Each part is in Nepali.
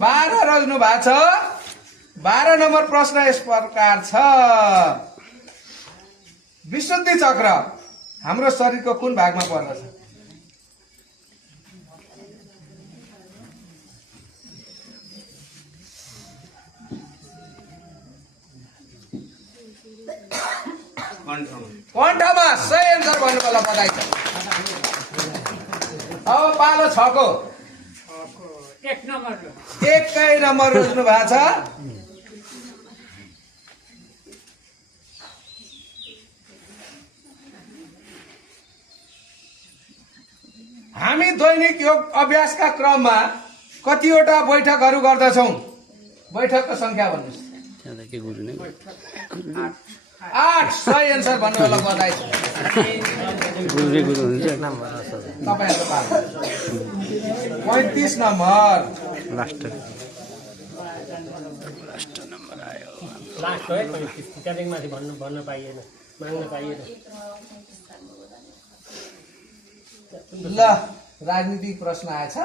12 रोज्नु भएको छ। 12 नम्बर प्रश्न यस प्रकार छ, विशुद्धि चक्र हाम्रो शरीरको कुन भागमा पर्दछ? कण्ठमा। सही एन्सर भन्नुभयो, बधाई छ। अब पालो 6 को 1 नम्बर एकै नम्बर रोज्नु भएको छ। हामी दैनिक योग अभ्यासका क्रममा कतिवटा बैठकहरू गर्दछौँ? बैठकको संख्या भन्नुहोस्। 8। सही एन्सर भन्नुभयो, बधाई छ। तपाईँहरूको पालो 35 नम्बर। लास्ट नम्बर आयो। लास्ट हो 35। त्यहाँदेखि माथि भन्न पाइएन, माग्न पाइएन। ल राजनीतिक प्रश्न आएछ,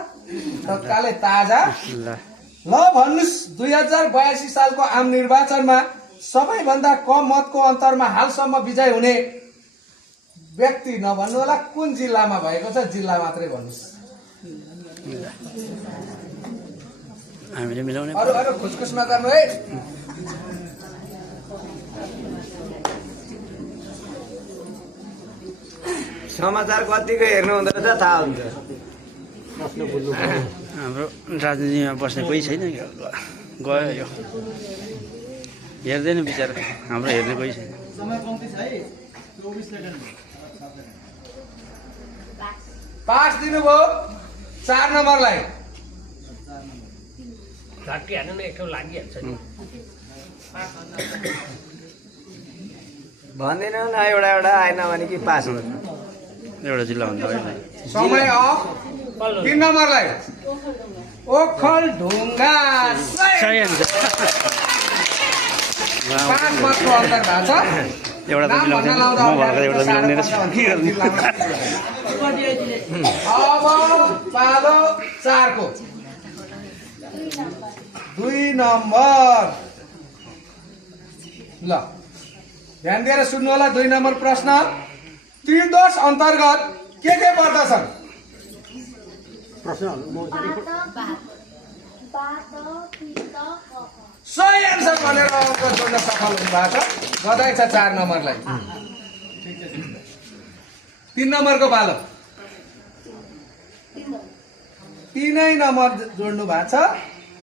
तत्कालै ताजा। ल भन्नुहोस्, 2082 सालको आम निर्वाचनमा सबैभन्दा कम मतको अन्तरमा हालसम्म विजय हुने व्यक्ति नभन्नु होला, कुन जिल्लामा भएको छ? जिल्ला मात्रै भन्नुहोस्। हामीले मिलाउने अरू खुसखुस नगर्नु है। समाचार कतिको हेर्नु हुँदो रहेछ थाहा हुन्छ। हाम्रो राजनीतिमा बस्ने कोही छैन, गयो यो हेर्दैन बिचरा, हाम्रो हेर्ने कोही छैन। पास दिनुभयो 4 नम्बरलाई। घाटी हाल्नु न, एक ठाउँ लागिहाल्छ नि। भन्दैन न, एउटा आएन भने कि पास हुन्छ। एउटा जिल्ला भन्दा होइन। समय अफ। 3 नम्बरलाई ओखलढुङ्गा। सही एन्सर। 5 मतको अन्तर भएको छ। एउटा त मिलाउँदैन, म भर्खर एउटा मिलाउने रहेछ। अब पालो 4 को 2 नम्बर। ल ध्यान दिएर सुन्नु होला, 2 नम्बर प्रश्न। त्रिदोष अन्तर्गत के पर्दछन्? सही एन्सर भनेर अङ्क जोड्न सफल हुनुभएको छ, बधाई छ 4 नम्बरलाई। 3 नम्बरको पालो 3 नम्बर जोड्नु भएको छ।